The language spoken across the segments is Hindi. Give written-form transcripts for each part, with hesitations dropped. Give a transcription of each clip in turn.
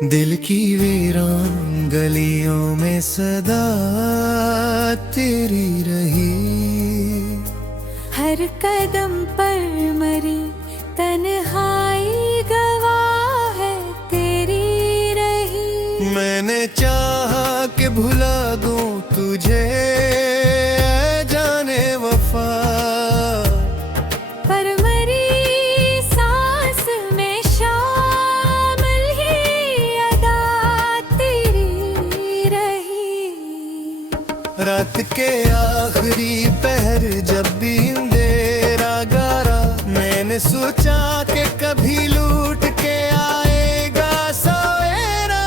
दिल की वीरान गलियों में सदा तेरी रही, हर कदम पर मरी तन्हाई गवाह है तेरी रही। मैंने चाहा कि भुला दूं तुझे जाने वफा, पर मरी सांस में शामिल ही अदा तेरी रही। रात के आखिरी पहर जब भी अंधेरा गारा, मैंने सोचा कि कभी लूट के आएगा सवेरा,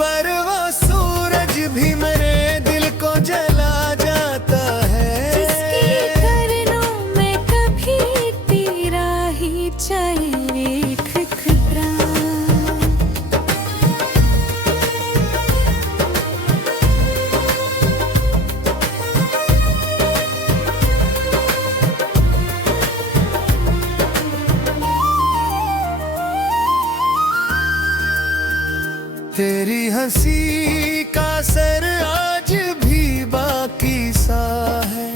पर वो सूरज भी मेरे दिल को जला जाता है। जिसकी किरणों में कभी तेरा ही चले खिखरा। तेरी हंसी का सर आज भी बाकी सा है,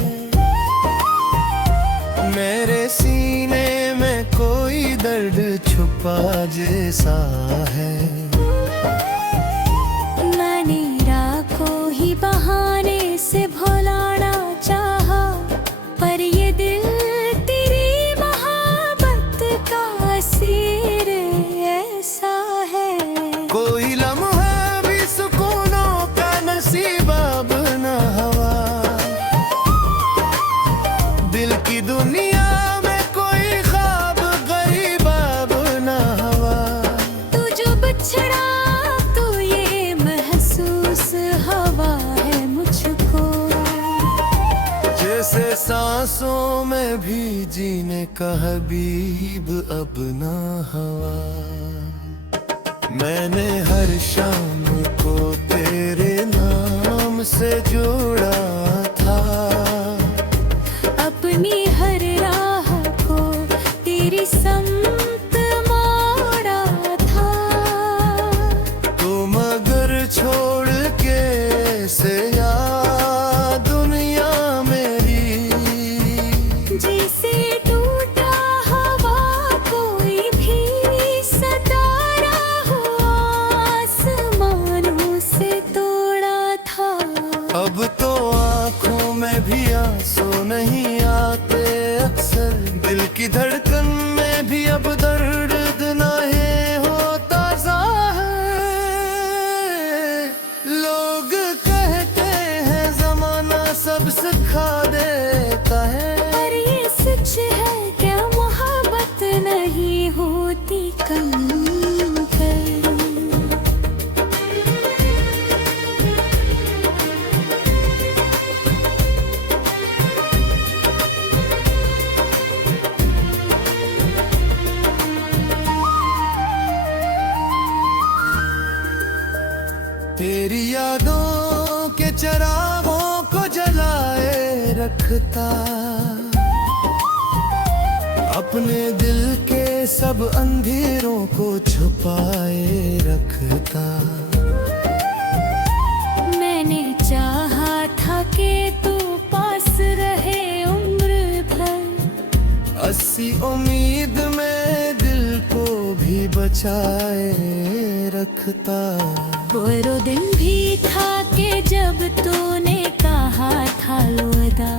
मेरे सीने में कोई दर्द छुपा जैसा है। मैंने रात को ही बहाने से भुलाना चाहा, पर ये दिल तेरी मोहब्बत का असीर ऐसा है। कोई लम्हा भी सुकूनों का नसीब अब न हवा, दिल की दुनिया में कोई ख्वाब गरीब अब न हवा। तू जो बिछड़ा तो ये महसूस हवा है मुझको, जैसे सांसों में भी जीने का हबीब अब न हवा। मैंने हर शाम को तेरे नाम से जोड़ा था, अपनी हर राह को तेरी समत मोड़ा था। तुम अगर छोड़ के से या दुनिया मेरी, जैसे टूटा हवा कोई भी सितारा हो आसमानों से तोड़ा था। अब तो आँखों में भी आंसू नहीं आते अक्सर, दिल की धड़कन में भी अब दर्द नहीं होता ज़ाहिर। लोग कहते हैं जमाना सब सिखा देता है, पर ये सच है क्या मोहब्बत नहीं होती कम कर। तेरी यादों के चिरागों को जलाए रखता, अपने दिल के सब अंधेरों को छुपाए रखता। मैंने चाहा था कि तू पास रहे उम्र भर, अस्सी उम्मीद में दिल को भी बचाए रखता। वो दिन भी था कि जब तूने कहा था अलविदा,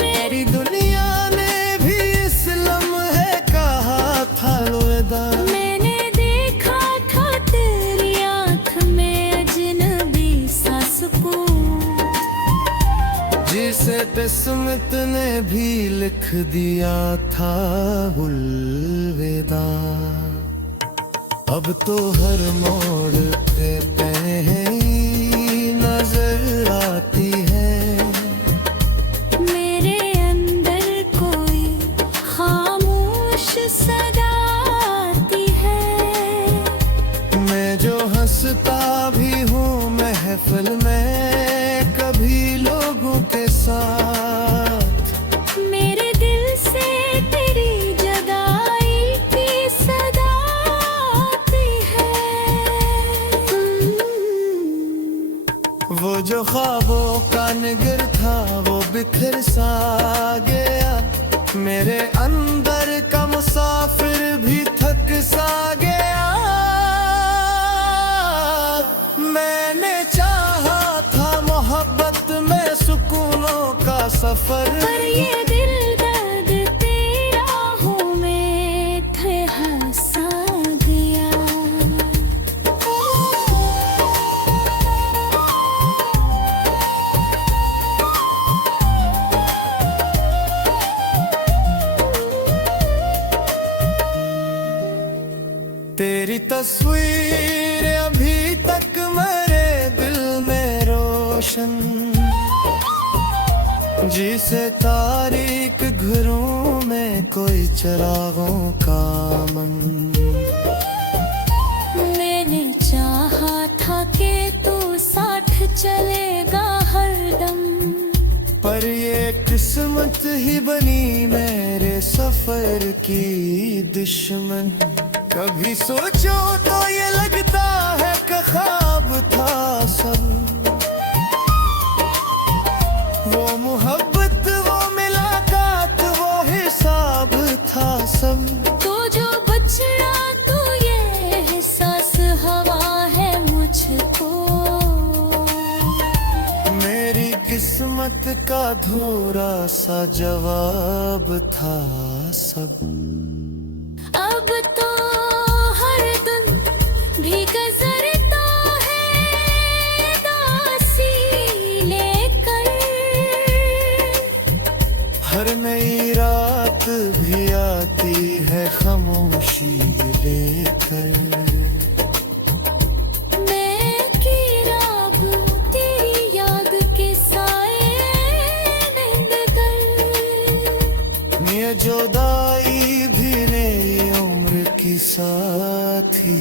मेरी दुनिया ने भी इस लम्हे कहा था अलविदा। मैंने देखा था तेरी आँख में अजनबी सा सुकून, जिसे किस्मत ने भी लिख दिया था अलविदा। अब तो हर मोड़ पे पहली नजर आती है, मेरे अंदर कोई खामोश सदा आती है। मैं जो हंसता भी हूँ महफिल में कभी लोगों के साथ, मेरे दिल से तेरी जदाई जो ख्वाबों का निगर था वो बिखर सा गया, मेरे अंदर का मुसाफिर भी थक सा गया। मैंने चाहा था मोहब्बत में सुकूनों का सफर, पर ये दिल दर्द तेरा हूँ मैं ठहसा गया। तेरी तस्वीर अभी तक मेरे दिल में रोशन, जिसे तारीक घरों में कोई चरागों का मन। मैंने चाहा था कि तू साथ चलेगा हरदम, पर ये किस्मत ही बनी मेरे सफर की दुश्मन। कभी सोचो तो ये लगता है कि ख्वाब था सब, वो मोहब्बत वो मुलाकात वो हिसाब था सब। तो जो बचड़ा तू ये एहसास हवा है मुझको, मेरी किस्मत का अधूरा सा जवाब था सब। अब तो हर दिन भी गुजरता है दासी लेकर, हर नई रात भी आती है खामोशी लेकर। मैं की राग तेरी याद के साए नींद कर। ये जुदाई भी मेरी उम्र की साथी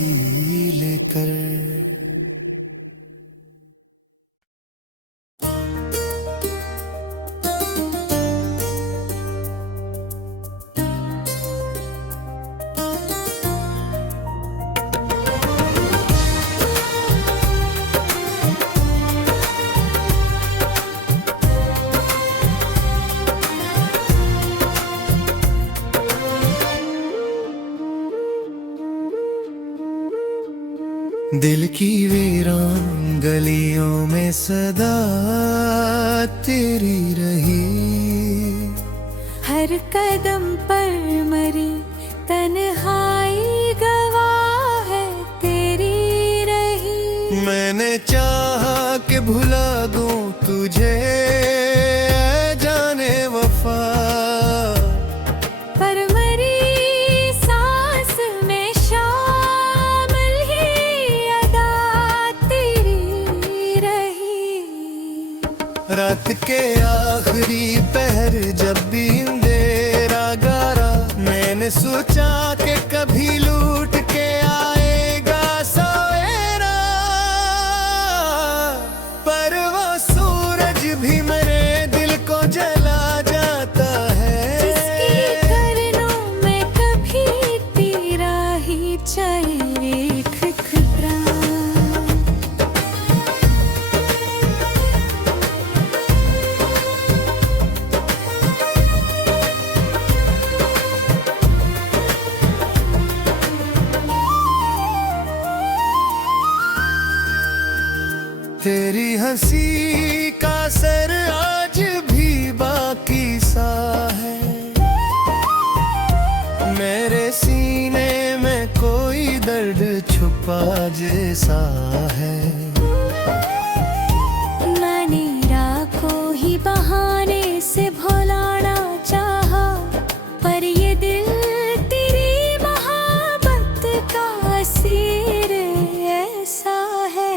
लेकर। दिल की वीरान गलियों में सदा तेरी रही, हर कदम पर मरी तन्हाई गवाह है तेरी रही। मैंने चाहा कि भुला दूं तुझे जाने वफा, पर मरी सांस में शामिल ही अदा तेरी रही। रात के आखिरी पहर जब भी अंधेरा गारा, मैंने सोचा कि कभी लूट के आएगा सवेरा, पर वो सूरज भी मेरे दिल को जला जाता है। जिसकी करनों में कभी तेरा ही चले खिखरा। तेरी हंसी का असर आज भी बाकी सा है, मेरे सीने में कोई दर्द छुपा जैसा है। मैंने रात को ही बहाने से भुलाना चाहा, पर ये दिल तेरी मोहब्बत का असीर ऐसा है।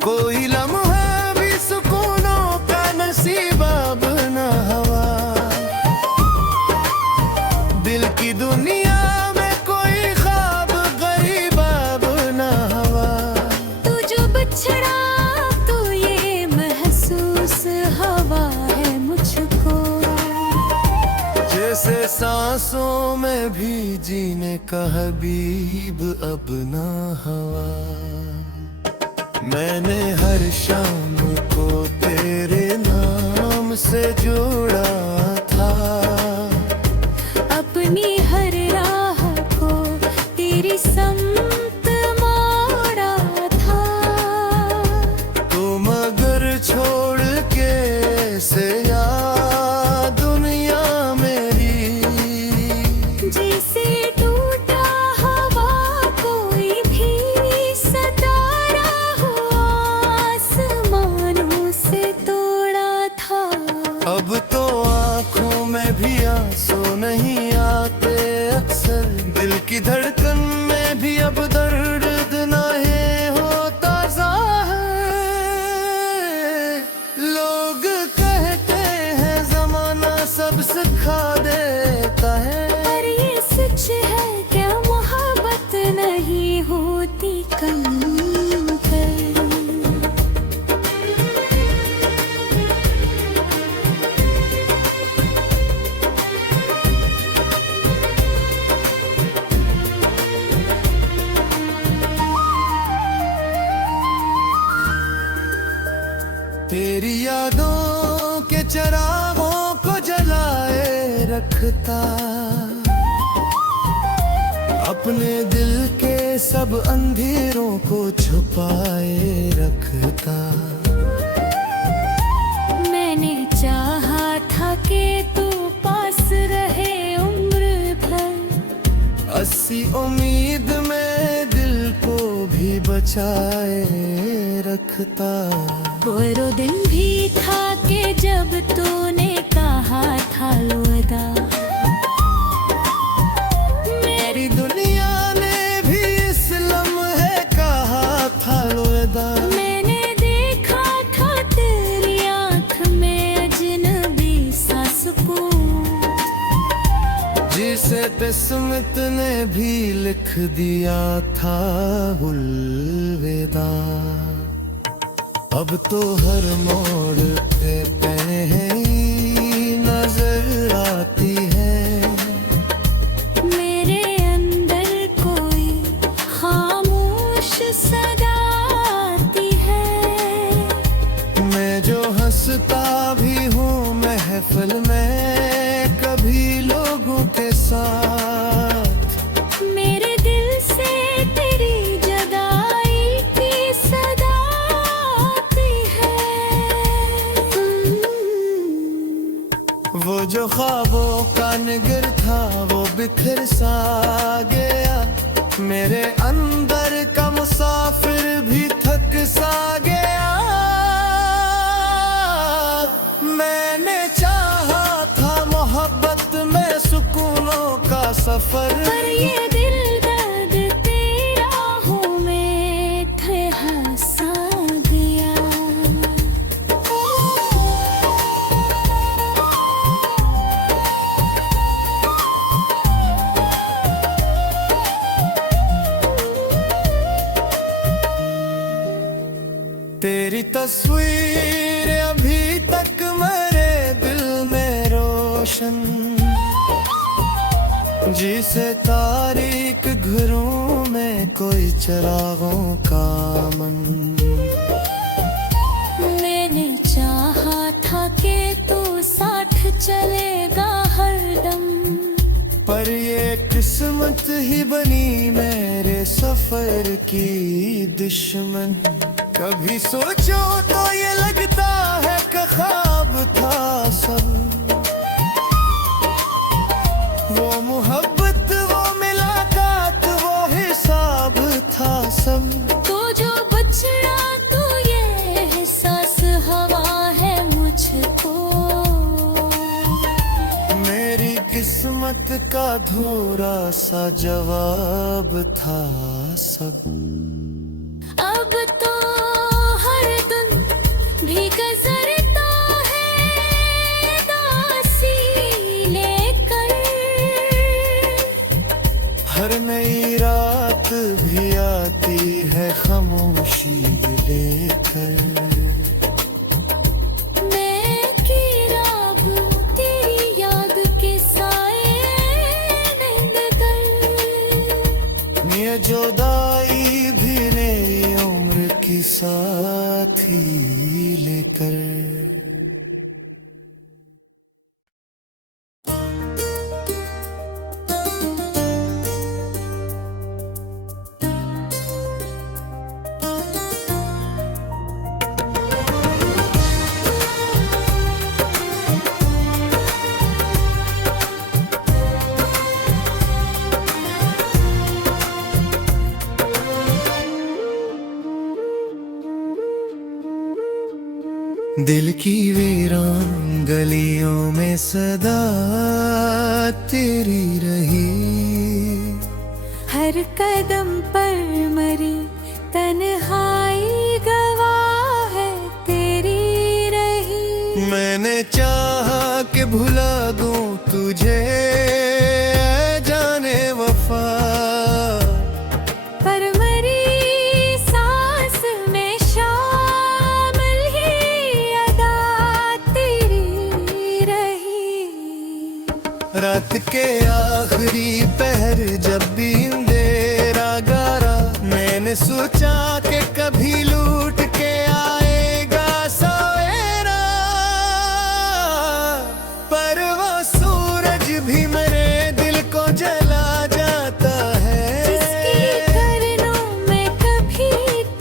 कोई लम्हा भी सुकूनों का नसीब अब न हवा, दिल की दुनिया में कोई ख्वाब गरीब अब न हवा। तू जो बछड़ा तू ये महसूस हवा है मुझको, जैसे सांसों में भी जीने का हबीब अब न हवा। मैंने हर शाम को तुमसे जुड़ा था। अपनी हर राह को तेरी समत मोड़ा था। तुम अगर छोड़ के से या दुनिया मेरी, जैसे टूटा हवा कोई भी सितारा हुआ आसमानों से तोड़ा था। अब तो आँखों में भी आंसू नहीं आते अक्सर, दिल की धड़कन में भी अब दर्द नहीं होता ज़ाहिर। लोग कहते हैं ज़माना सब सिखा देता है, पर ये सच है क्या मोहब्बत नहीं होती कम कर। तेरी यादों के चिरागों को जलाए रखता, अपने दिल के सब अंधेरों को छुपाए रखता। मैंने चाहा था कि तू पास रहे उम्र भर, अस्सी उम्मीद में दिल को भी बचाए रखता। वो दिन भी था कि जब तूने कहा था अलविदा। मेरी दुनिया ने भी इस लम्हे कहा था अलविदा। मैंने देखा था तेरी आँख में अजनबी सा सुकून, जिसे किस्मत ने भी लिख दिया था अलविदा। अब तो हर मोड़ पे कहीं नजर आती है, मेरे अंदर कोई खामोश सदा आती है। मैं जो हंसता भी हूँ महफिल में कभी लोगों के साथ, मेरे दिल से तेरी जुदाई की सदा आती है। वो जो ख्वाबों का निगर था वो बिखर सा गया, मेरे अंदर का मुसाफिर भी थक सा गया। मैंने चाहा था मोहब्बत में सुकूनों का सफर, पर ये दिल दर्द तेरा हूँ मैं हंसा गया। तेरी तस्वीर अभी तक मेरे दिल में रोशन, जिसे तारीक घरों में कोई चिरागों का मन। मैंने चाहा था कि तू साथ चलेगा हरदम, पर ये किस्मत ही बनी मेरे सफर की दुश्मन। कभी सोचो तो ये लगता है कि ख्वाब था सब, वो मोहब्बत वो मुलाकात वो हिसाब था सब। तो जो बचड़ा तू ये एहसास हवा है मुझको, मेरी किस्मत का अधूरा सा जवाब था सब। अब तो हर दिन भी गुजरता है दासी लेकर, हर नई रात भी आती है खामोशी लेकर। मैं की राग तेरी याद के साए नींद कर। ये जुदाई भी मेरी उम्र की साथी लेकर। दिल की वीरान गलियों में सदा तेरी रही, हर कदम पर मरी तन्हाई गवाह है तेरी रही। मैंने चाहा कि भुला दूं तुझे ऐ जाने वफा, पर मरी सांस में शामिल ही अदा तेरी रही। रात के आखिरी पहर जब भी अंधेरा गारा, मैंने सोचा कि कभी लूट के आएगा सवेरा, पर वो सूरज भी मेरे दिल को जला जाता है। जिसकी किरणों में कभी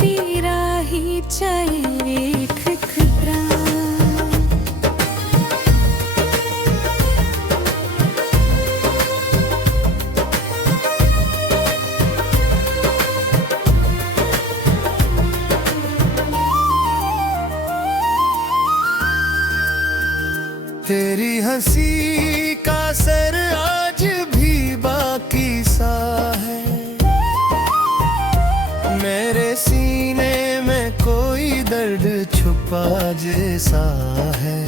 तेरा ही चले खिखरा। तेरी हंसी का सर आज भी बाकी सा है, मेरे सीने में कोई दर्द छुपा जैसा है।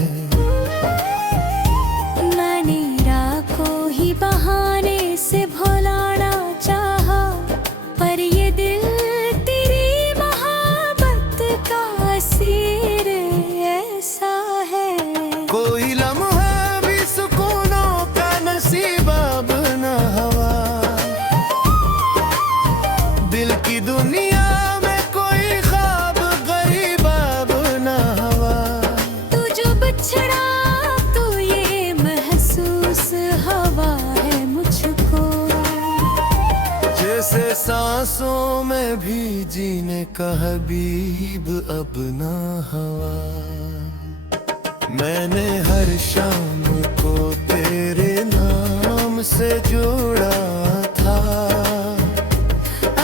मैंने रात को ही बहाने से भुलाना चाहा, पर ये दिल तेरी मोहब्बत का असीर ऐसा है। कोई लम्हा भी सुकूनों का नसीब अब न हवा, दिल की दुनिया में कोई ख्वाब गरीब अब न हवा। तू जो बिछड़ा तो ये महसूस हवा है मुझको, जैसे सांसों में भी जीने का हबीब अब न हवा। मैंने हर शाम को तेरे नाम से जोड़ा था,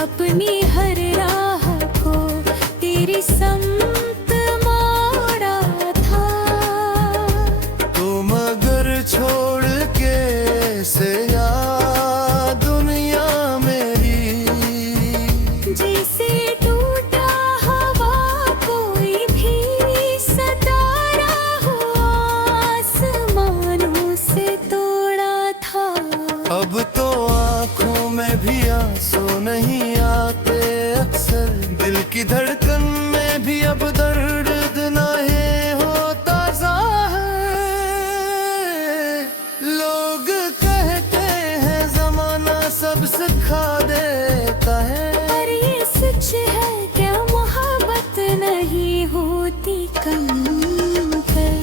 अपनी हर राह को तेरी समत मोड़ा था। तुम अगर छोड़ के से या दुनिया मेरी, जैसे टूटा हवा कोई भी सितारा हो आसमानों से तोड़ा था। अब तो आँखों में भी आंसू नहीं आते अक्सर, दिल की धड़कन में भी अब दर्द नहीं होता ज़ाहिर। लोग कहते हैं जमाना सब सिखा देता है, पर ये सच है क्या मोहब्बत नहीं होती कम कर।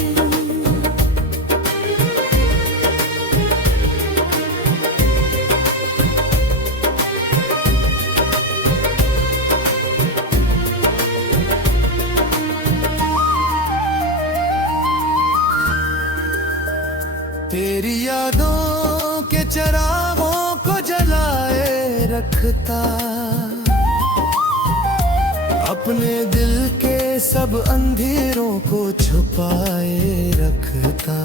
तेरी यादों के चिरागों को जलाए रखता, अपने दिल के सब अंधेरों को छुपाए रखता।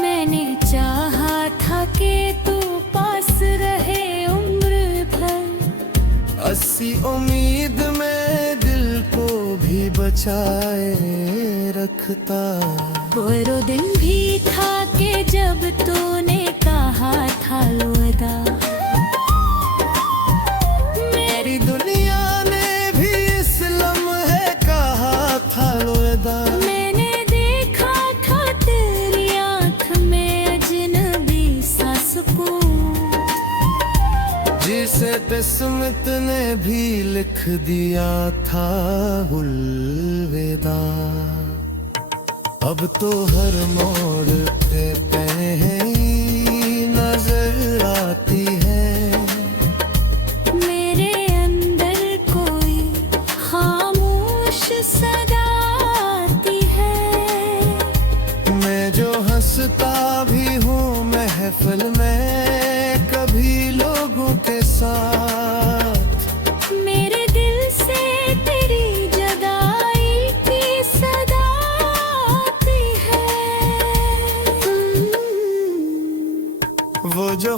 मैंने चाहा था कि तू पास रहे उम्र भर, अस्सी उम्मीद में दिल को भी बचाए रखता। वो दिन भी था कि जब तूने कहा था अलविदा, मेरी दुनिया ने भी इस लम्हे कहा था अलविदा। मैंने देखा था तेरी आँख में अजनबी सा सुकून, जिसे किस्मत ने भी लिख दिया था अलविदा। अब तो हर मोड़ पे पहली नजर आती है, मेरे अंदर कोई खामोश सदा आती है। मैं जो हंसता भी हूँ महफिल में कभी लोगों के साथ, मेरे दिल से तेरी जदाई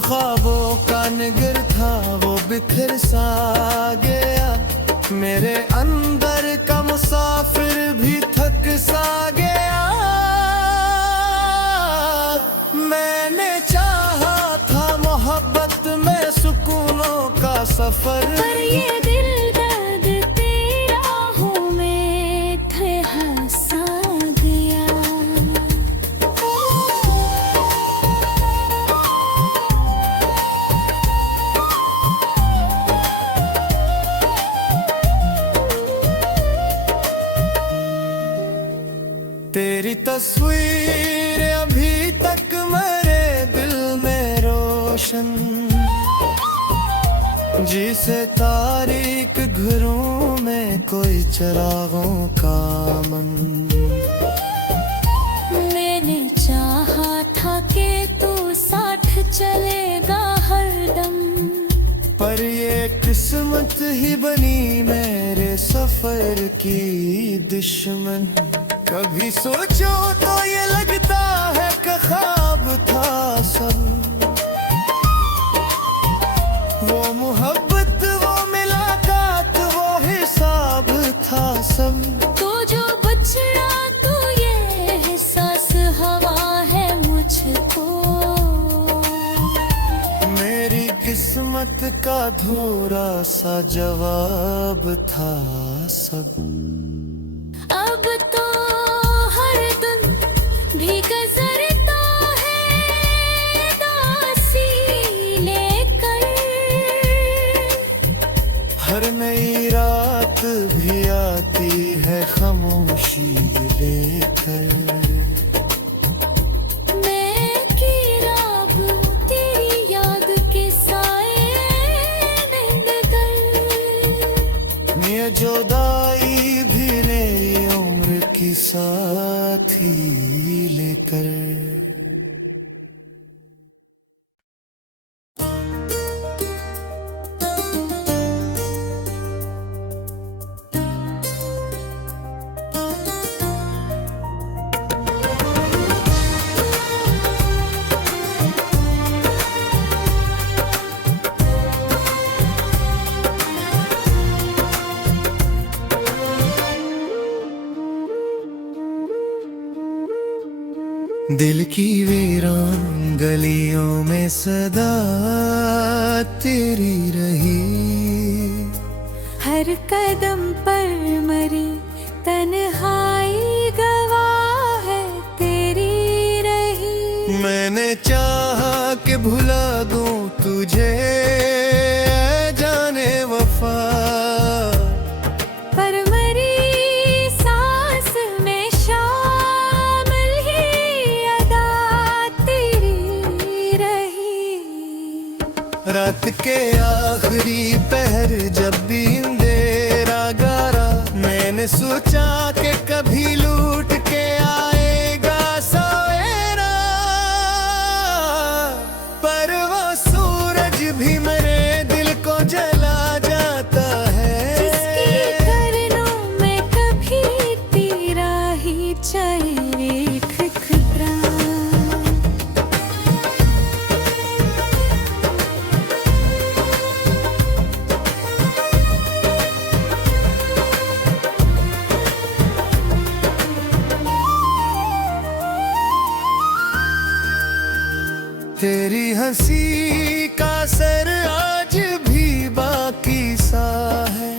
ख्वाबों का निगर था वो बिखर सा गया, मेरे अंदर का मुसाफिर भी थक सा गया। मैंने चाहा था मोहब्बत में सुकूनों का सफर, पर ये दिल दर्द तेरा हूँ मैं हंसा गया। तेरी तस्वीर अभी तक मेरे दिल में रोशन, जिसे तारीक घरों में कोई चरागों का मन। मैंने चाहा था कि तू साथ चलेगा हरदम, पर ये किस्मत ही बनी मेरे सफर की दुश्मन। कभी सोचो तो ये लगता है कि ख्वाब था सब, वो मोहब्बत वो मुलाकात वो हिसाब था सब। तू जो बछड़ा तू ये एहसास हवा है मुझको, मेरी किस्मत का अधूरा सा जवाब था सब। अब तो हर दिन भी गुजरता है दासी लेकर, हर नई रात भी आती है खामोशी लेकर। मैं की रात तेरी याद के साए नींद कर, ये जुदाई भी मेरी उम्र की साथी लेकर। दिल की वीरान गलियों में सदा तेरी रही, हर कदम पर मरी तन्हाई गवाह है तेरी रही। मैंने चाहा कि भुला दूं तुझे जाने वफा, पर मरी सांस में शामिल ही अदा तेरी रही। रात के आखिरी पहर जब भी अंधेरा गारा, मैंने सोचा कि कभी लूट के आएगा सवेरा, पर वो सूरज भी मेरे दिल को जला जाता है। जिसकी करनों में कभी तेरा ही चेहरे खिखरा। तेरी हंसी का सर आज भी बाकी सा है,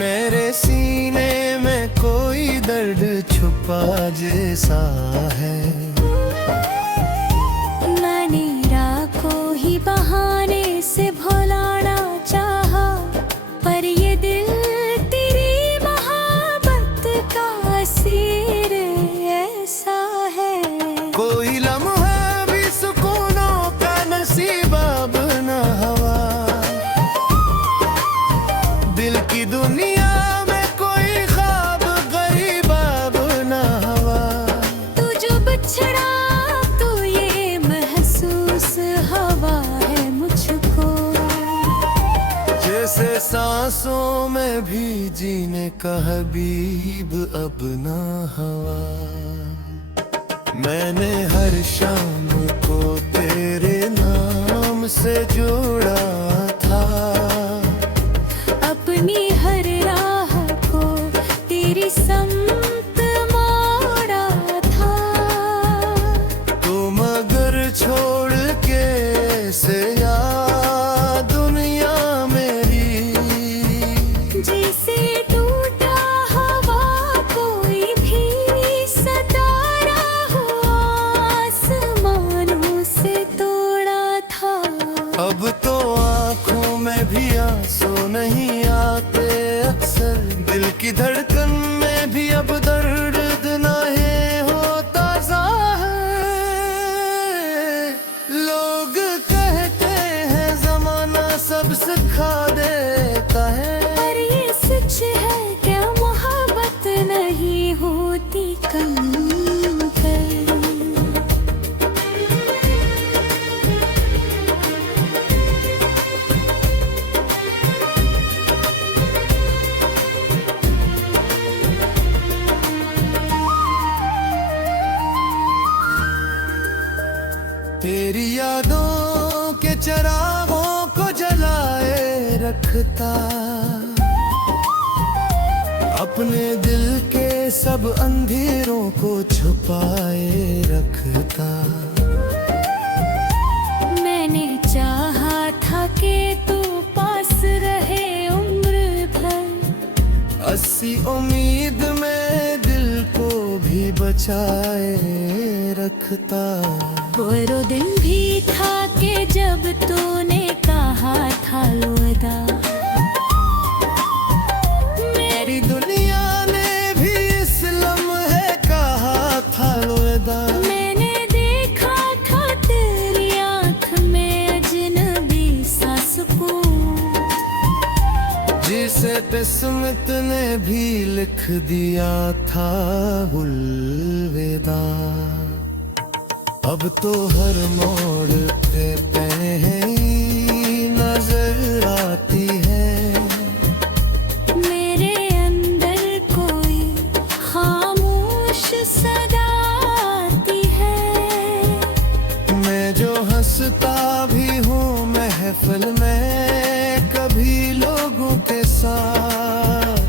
मेरे सीने में कोई दर्द छुपा जैसा है। मैंने रात को ही बहाने से भुलाना चाहा, पर ये दिल तेरी मोहब्बत का असीर ऐसा है। कोई लम्हा भी सुकूनों का नसीब अब न हवा, दिल की दुनिया में कोई ख्वाब गरीब अब न हवा। तू जो बछड़ा तू ये महसूस हवा है मुझको, जैसे सांसों में भी जीने का हबीब अब न हवा। मैंने हर शाम को तेरे नाम से जोड़ा था, अपनी हर राह को तेरी समत मोड़ा था। तुम अगर छोड़ के से या दुनिया मेरी, जैसे टूटा हवा कोई भी सितारा हो, आसमानों से तोड़ा था। अब तो आँखों में भी आंसू नहीं आते अक्सर, दिल की धड़कन में भी अब दर्द नहीं होता ज़ाहिर। लोग कहते हैं जमाना सब सिखा देता है, पर ये सच है क्या मोहब्बत नहीं होती कम कर। तेरी यादों के चिरागों को जलाए रखता, अपने दिल के सब अंधेरों को छुपाए रखता। मैंने चाहा था कि तू पास रहे उम्र भर, अस्सी उम्मीद में दिल को भी बचाए रखता। वो दिन भी था कि जब तूने कहा था अलविदा, मेरी दुनिया ने भी इस लम्हे कहा था अलविदा। मैंने देखा था तेरी आँख में अजनबी सा सुकून, जिसे किस्मत ने भी लिख दिया था अलविदा। अब तो हर मोड़ पे पहली नजर आती है, मेरे अंदर कोई खामोश सदा आती है। मैं जो हंसता भी हूँ महफिल में कभी लोगों के साथ,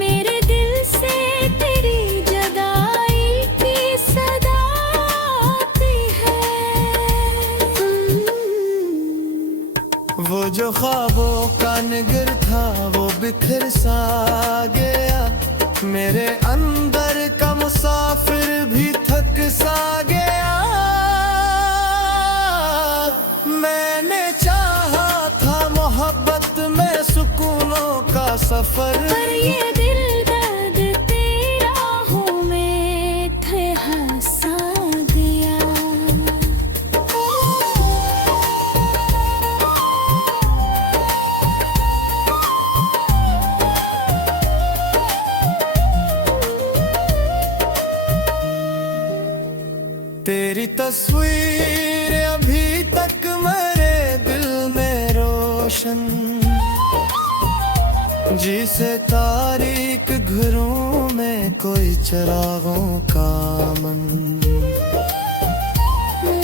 मेरे दिल से तेरी जुदाई की सदा आती है। वो जो ख्वाबों का निगर था वो बिखर सा गया, मेरे अंदर का मुसाफिर भी थक सा गया। मैंने चाहा था मोहब्बत में सुकूनों का सफर, पर ये दिल दर्द तेरा हूँ मैं थे हंसा दिया। तेरी तस्वीर अभी तक मेरे दिल में रोशन, जिसे तारीक घरों में कोई चिरागों का मन।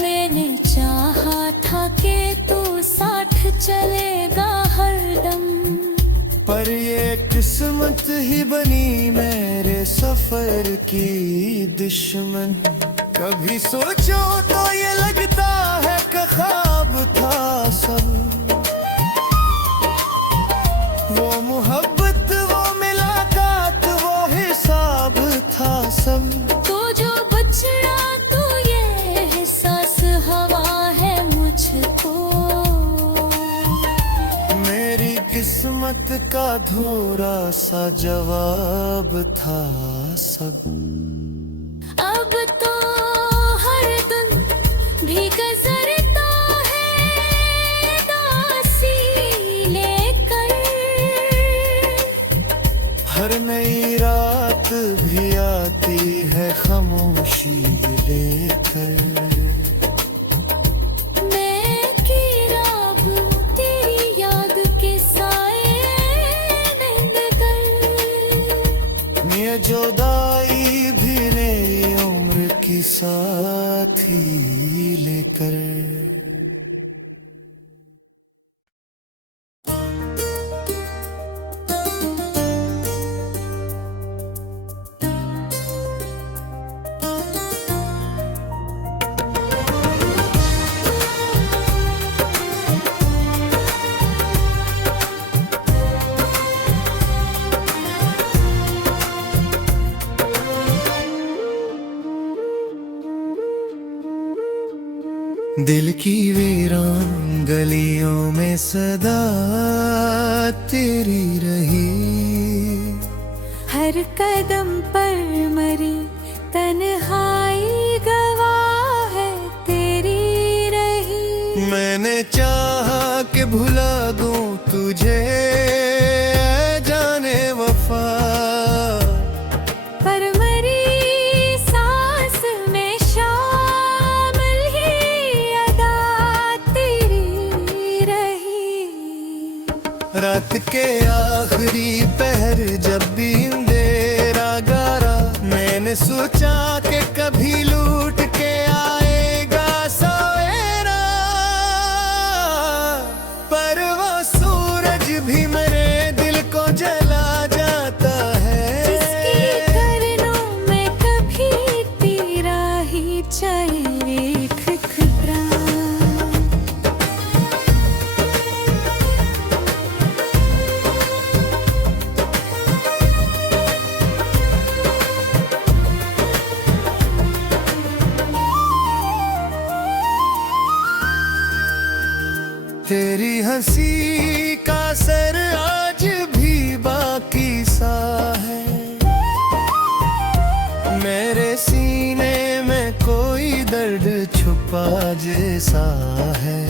मैंने चाहा था कि तू साथ चलेगा हरदम, पर ये किस्मत ही बनी मेरे सफर की दुश्मन। कभी सोचो तो ये लगता है कि ख्वाब था सब, वो मोहब्बत वो मुलाकात वो हिसाब था सब। तो जो बचड़ा तू ये एहसास हवा है मुझको, मेरी किस्मत का अधूरा सा जवाब था सब। अब तो हर दिन भी गुजरता है दासी लेकर, हर नई रात भी आती है खामोशी लेकर। मैं की राग तेरी याद के साए नींद कर, ये जुदाई भी मेरी उम्र की साथ ही लेकर। दिल की वीरान गलियों में सदा तेरी रही, हर कदम पर मरी तन्हाई गवाह है तेरी रही। मैंने चाहा कि भुला दूं तुझे जाने वफा, पर मरी सांस में शामिल ही अदा तेरी रही। रात के आखिरी पहर जब भी अंधेरा गारा, मैंने सोचा कि कभी लूट के आएगा सवेरा, पर वो सूरज भी मेरे दिल को जला जाता है। जिसकी किरणों में कभी तेरा ही चले खिखरा। तेरी हंसी का असर आज भी बाकी सा है, मेरे सीने में कोई दर्द छुपा जैसा है।